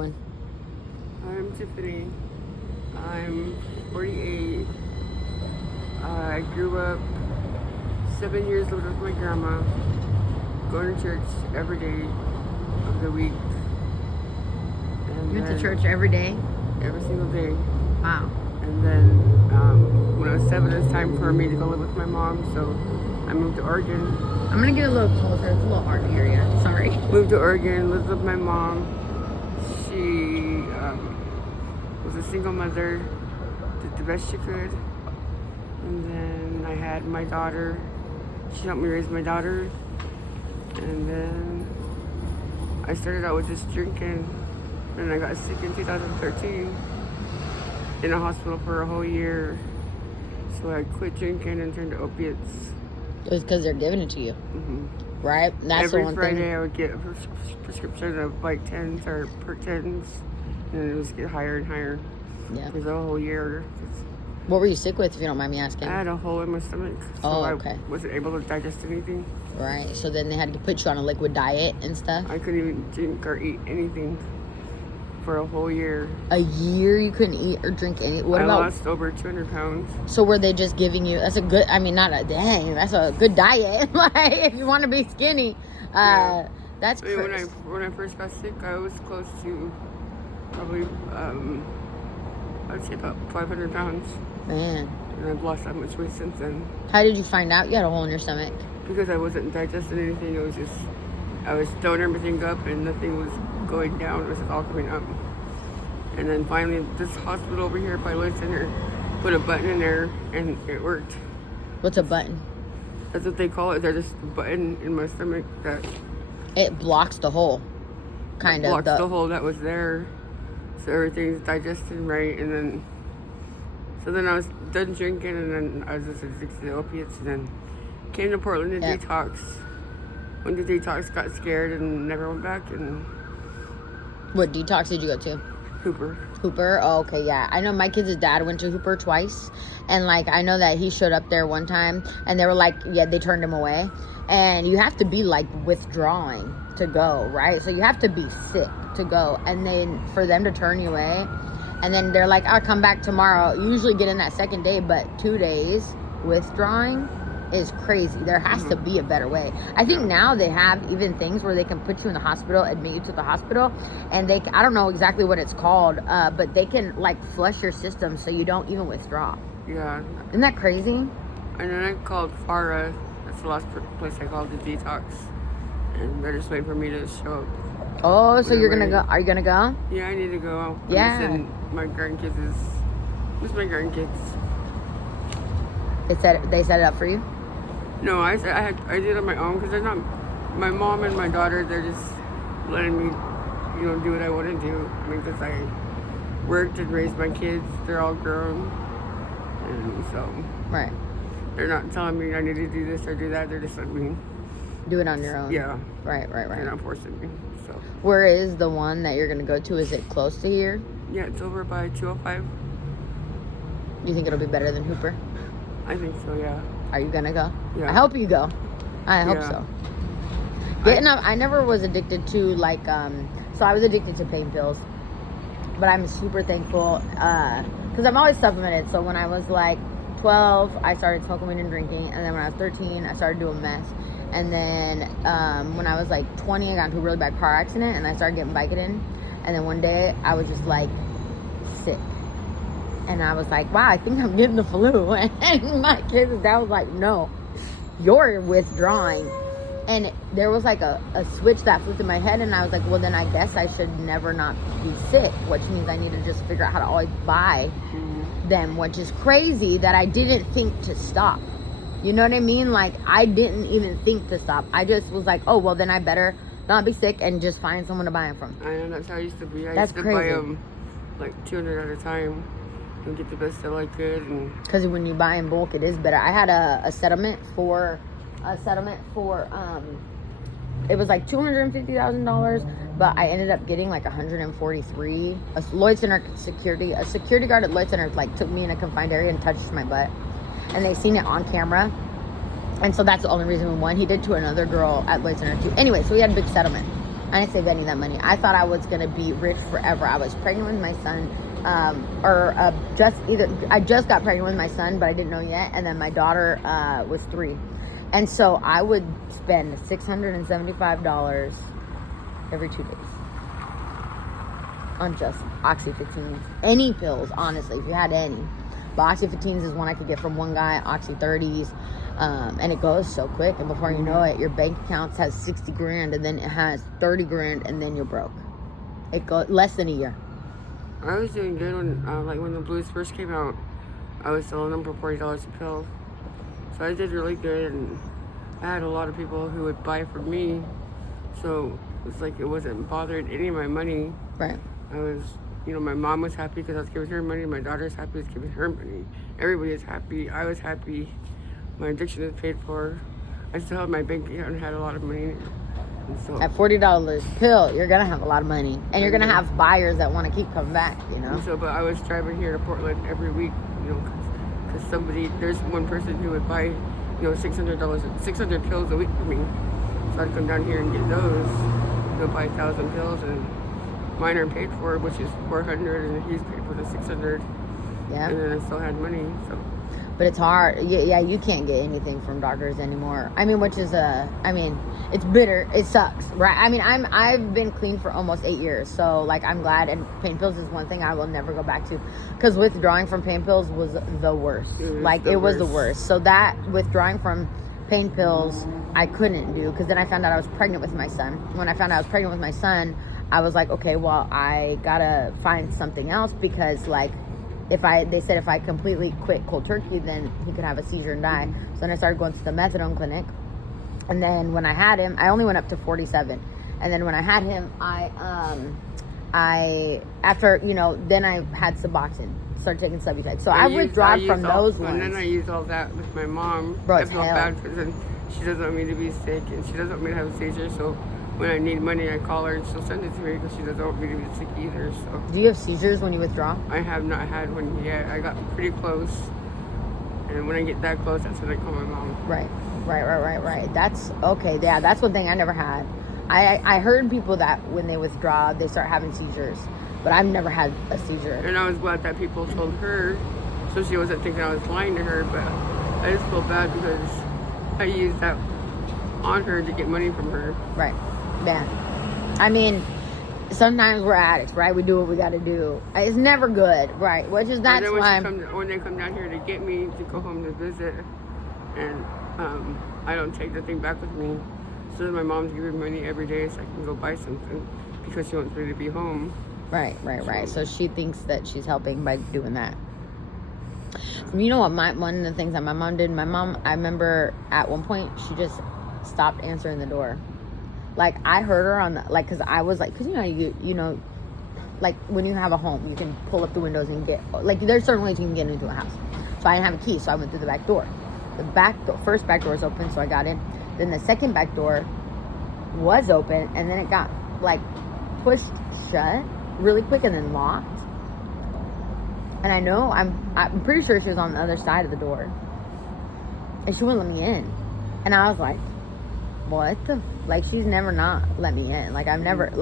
going? I'm Tiffany. I'm 48. I grew up 7 years living with my grandma, going to church every day of the week. And You went to then church every day? every single day. Wow. And then when I was 7, it was time for me to go live with my mom, so I moved to Oregon. I'm gonna get a little closer. It's a little hard to hear you. Sorry. Moved to Oregon, lived with my mom. She was a single mother, did the best she could. And then I had my daughter. She helped me raise my daughter. And then I started out with just drinking. And I got sick in 2013 in a hospital for a whole year. So I quit drinking and turned to opiates. It was because they're giving it to you. Mm-hmm. Right? That's Every the one Friday thing. I would get a prescription of like 10s or per-10s. And it would get higher and higher. Yeah. It was a whole year. What were you sick with, if you don't mind me asking? I had a hole in my stomach. So okay. I wasn't able to digest anything. Right. So then they had to put you on a liquid diet and stuff? I couldn't even drink or eat anything for a whole year. A year you couldn't eat or drink any? I lost over 200 pounds. So were they just giving you, that's a good, I mean, not a, dang, that's a good diet. Like, if you want to be skinny. Yeah. That's crazy. When I first got sick, I was close to probably, I'd say about 500 pounds. Man. And I've lost that much weight since then. How did you find out you had a hole in your stomach? Because I wasn't digesting anything. It was just, I was throwing everything up and nothing was going down. It was just all coming up. And then finally, this hospital over here by Lloyd Center put a button in there and it worked. What's a button? That's what they call it. There's just a button in my stomach that... It blocks the hole. Kind of. Blocks the hole that was there. So everything's digested right. And then... So then I was done drinking and then I was just addicted to opiates and then came to Portland to detox. Went to detox, got scared and never went back. And what detox did you go to? Hooper? Oh, okay, yeah. I know my kid's dad went to Hooper twice. And, like, I know that he showed up there one time. And they were like, yeah, they turned him away. And you have to be, like, withdrawing to go, right? So you have to be sick to go. And then for them to turn you away. And then they're like, I'll come back tomorrow. You usually get in that second day. But 2 days withdrawing is crazy. There has to be a better way. I think now they have even things where they can put you in the hospital, admit you to the hospital, and they, I don't know exactly what it's called, but they can like flush your system so you don't even withdraw. Yeah. Isn't that crazy? And then I called Farah. That's the last place I called to detox. And they're just waiting for me to show up. Oh, so you're gonna go? Are you gonna go? Yeah, I need to go. Yeah. I'm missing my grandkids. Who's my grandkids? They set it up for you? No, I did it on my own because they're not. My mom and my daughter, they're just letting me, do what I want to do. I mean, because I worked and raised my kids. They're all grown, and so Right. They're not telling me I need to do this or do that. They're just letting me do it on your own. Yeah. Right. They're not forcing me. So. Where is the one that you're gonna go to? Is it close to here? Yeah, it's over by 205. You think it'll be better than Hooper? I think so, yeah. Are you gonna go? Yeah. I hope you go. I hope so. I never was addicted to like so I was addicted to pain pills, but I'm super thankful because I'm always supplemented. So when I was like 12, I started smoking weed and drinking, and then when I was 13, I started doing meth, and then when I was like 20, I got into a really bad car accident, and I started getting Vicodin, and then one day I was just like sick. And I was like, wow, I think I'm getting the flu. And my kid's dad was like, no, you're withdrawing. And there was like a switch that flipped in my head. And I was like, well, then I guess I should never not be sick. Which means I need to just figure out how to always buy them. Which is crazy that I didn't think to stop. You know what I mean? Like, I didn't even think to stop. I just was like, oh, well, then I better not be sick and just find someone to buy them from. I know, that's how I used to be. I used to crazy. Buy them like 200 at a time. And get the best deal I could, because when you buy in bulk, it is better. I had a settlement for it was like $250,000, but I ended up getting like 143. A Lloyd Center security guard at Lloyd Center like took me in a confined area and touched my butt, and they seen it on camera, and so that's the only reason we won. He did to another girl at Lloyd Center too. Anyway, so we had a big settlement. I didn't save any of that money. I thought I was gonna be rich forever. I was pregnant with my son, I just got pregnant with my son, but I didn't know yet. And then my daughter was 3, and so I would spend $675 every 2 days on just Oxy 15s. Any pills, honestly, if you had any. But Oxy 15s is one I could get from one guy. Oxy 30s. And it goes so quick, and before you know it, your bank account has 60 grand, and then it has 30 grand, and then you're broke. It goes less than a year. I was doing good when the blues first came out. I was selling them for $40 a pill, so I did really good, and I had a lot of people who would buy from me. So it's like it wasn't bothering any of my money. Right. I was, my mom was happy because I was giving her money. My daughter's happy because I was giving her money. Everybody is happy. I was happy. My addiction is paid for. I still have my bank account and had a lot of money. And so, at $40 pill, you're gonna have a lot of money, and you're gonna have buyers that want to keep coming back. But I was driving here to Portland every week, because there's one person who would buy, $600 pills a week for me. So I'd come down here and get those. Buy 1,000 pills, and mine are paid for, which is $400, and he's paid for the $600. Yeah. And then I still had money, so. But it's hard. Yeah, you can't get anything from doctors anymore. Which is it's bitter. It sucks, right? I've been clean for almost 8 years, so I'm glad. And pain pills is one thing I will never go back to, because withdrawing from pain pills was the worst. It was the worst. So that withdrawing from pain pills, I couldn't do, because then I found out I was pregnant with my son. When I found out I was pregnant with my son, I was like, okay, well, I gotta find something else, because they said if I completely quit cold turkey, then he could have a seizure and die. So then I started going to the methadone clinic. And then when I had him, I only went up to 47. And then when I had him, then I had Suboxone, started taking Subutex. So I withdrew from those ones. And then I used all that with my mom. Bro, I felt bad because she doesn't want me to be sick, and she doesn't want me to have a seizure. So when I need money, I call her and she'll send it to me, because she doesn't want me to be sick either. So. Do you have seizures when you withdraw? I have not had one yet. I got pretty close, and when I get that close, that's when I call my mom. Right. That's okay. Yeah, that's one thing I never had. I heard people that when they withdraw, they start having seizures, but I've never had a seizure. And I was glad that people told her, so she wasn't thinking I was lying to her. But I just feel bad because I used that on her to get money from her. Right. Yeah. Sometimes we're addicts, right? We do what we got to do. It's never good, right? Which is that's why when they come down here to get me to go home to visit, and I don't take the thing back with me. So then my mom's giving me money every day so I can go buy something, because she wants me to be home. Right. So she thinks that she's helping by doing that. You know what? One of the things that my mom did. My mom, I remember at one point she just stopped answering the door. I heard her on because I was because when you have a home, you can pull up the windows and get there's certain ways you can get into a house. So I didn't have a key, so I went through the back door. The first back door was open, so I got in. Then the second back door was open, and then it got pushed shut really quick and then locked. And I know I'm pretty sure she was on the other side of the door, and she wouldn't let me in. And I was like, what the she's never not let me in. I've never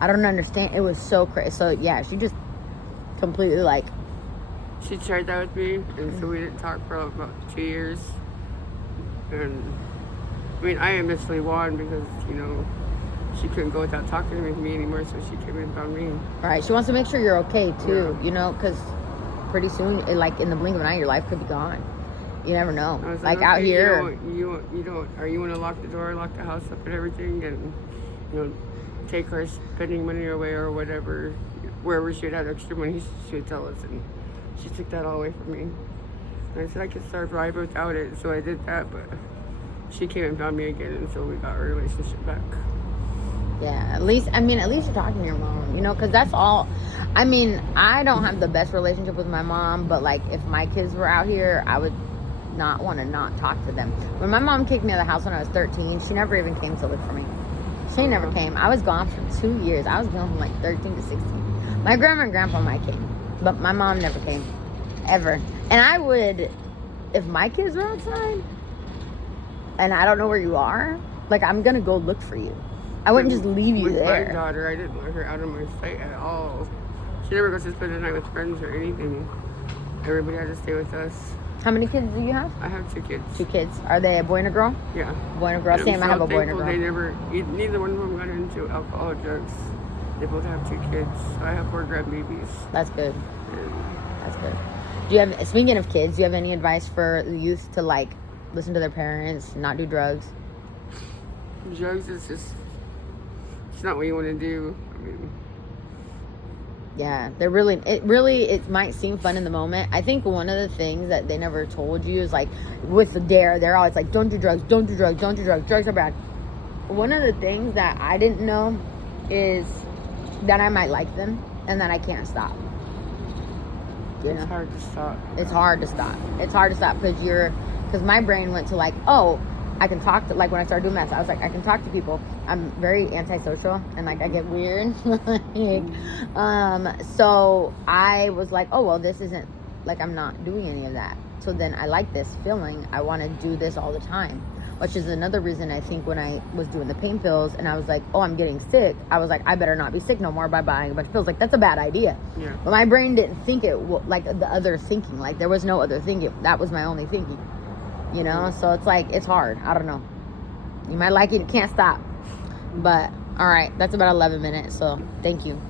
I don't understand. It was so crazy. So yeah, she just completely she tried that with me, and so we didn't talk for about 2 years. And I eventually won, because she couldn't go without talking to me anymore, so she came and found me. Right. She wants to make sure you're okay too. Because pretty soon, in the blink of an eye, your life could be gone. You never know. I was like, out okay, here. You want to lock the door, lock the house up and everything, and take her spending money away or whatever, wherever she would have extra money, she would tell us, and she took that all away from me. And I said I could start right without it, so I did that, but she came and found me again, and so we got our relationship back. Yeah, at least you're talking to your mom, because that's all. I don't have the best relationship with my mom, but if my kids were out here, I would not want to not talk to them. When my mom kicked me out of the house when I was 13, she never even came to look for me. She never came. I was gone for 2 years. I was gone from 13 to 16. My grandma and grandpa might came, but my mom never came, ever. And I would, if my kids were outside and I don't know where you are, I'm gonna go look for you. I wouldn't just leave you with there. my daughter, I didn't let her out of my sight at all. She never goes to spend the night with friends or anything. Everybody had to stay with us. How many kids do you have? I have 2 kids. 2 kids. Are they a boy and a girl? Yeah. Boy and a girl. And Same. I have a boy and a girl. Neither one of them got into alcohol or drugs. They both have 2 kids. So I have 4 grandbabies. That's good. And That's good. Do you have, speaking of kids, do you have any advice for the youth to like listen to their parents, not do drugs? drugs is just, it's not what you want to do. I mean, yeah, it might seem fun in the moment. I think one of the things that they never told you is like with the DARE, they're always like, don't do drugs, don't do drugs, don't do drugs, drugs are bad. One of the things that I didn't know is that I might like them and that I can't stop. You know? It's hard to stop. It's hard to stop. It's hard to stop because my brain went to like, oh, I can talk to, like when I started doing math, I was like, I can talk to people. I'm very antisocial and like I get weird. So I was like, oh, well, this isn't, like I'm not doing any of that. So then I like this feeling. I want to do this all the time, which is another reason I think when I was doing the pain pills and I was like, oh, I'm getting sick. I was like, I better not be sick no more by buying a bunch of pills. Like, that's a bad idea. Yeah. But my brain didn't think it, like the other thinking. Like, there was no other thinking. That was my only thinking. You know? So it's like, it's hard. I don't know. You might like it. You can't stop. But, all right. That's about 11 minutes. So, thank you.